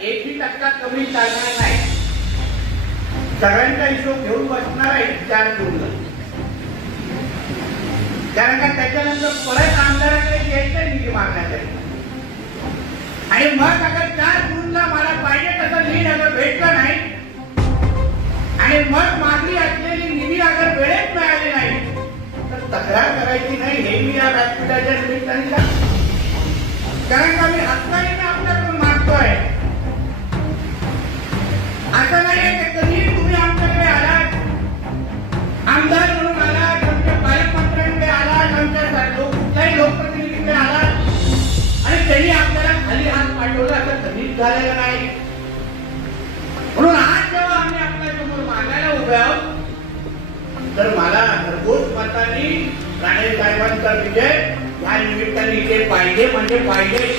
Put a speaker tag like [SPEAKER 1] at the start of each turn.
[SPEAKER 1] एकही टक्का कमी चालणार नाही. सगळ्यांचा हिशोब घेऊन बसणार आहे चार जूनला कारण का त्याच्यानंतर परत आमदाराकडे यायचं निधी मागण्यासाठी. आणि मग अगर चार जूनला मला पाहिजे तसं लीड अगर भेटलं नाही आणि मग मागणी असलेली निधी अगर वेळेत मिळाली नाही तर तक्रार करायची नाही हे मी या व्यासपीठाच्या निमित्ताने कारण का मी हक्काने पण आपल्याकडून मागतोय. असं नाही की कधी तुम्ही आमच्याकडे आलात. आमदार म्हणून आलात आमच्या पालकमंत्र्यांकडे आलात आमच्या लोक कुठल्याही लोकप्रतिनिधीकडे आलात. आणि त्यांनी आपल्याला खाली हात पाठवला असं कधीच झालेलं नाही. म्हणून आज जेव्हा आम्ही आपल्यासमोर मागायला उभे आहोत तर मला घरपोच मतांनी राणे साहेबांचा विजय या निमित्ताने इथे पाहिजे म्हणजे पाहिजे.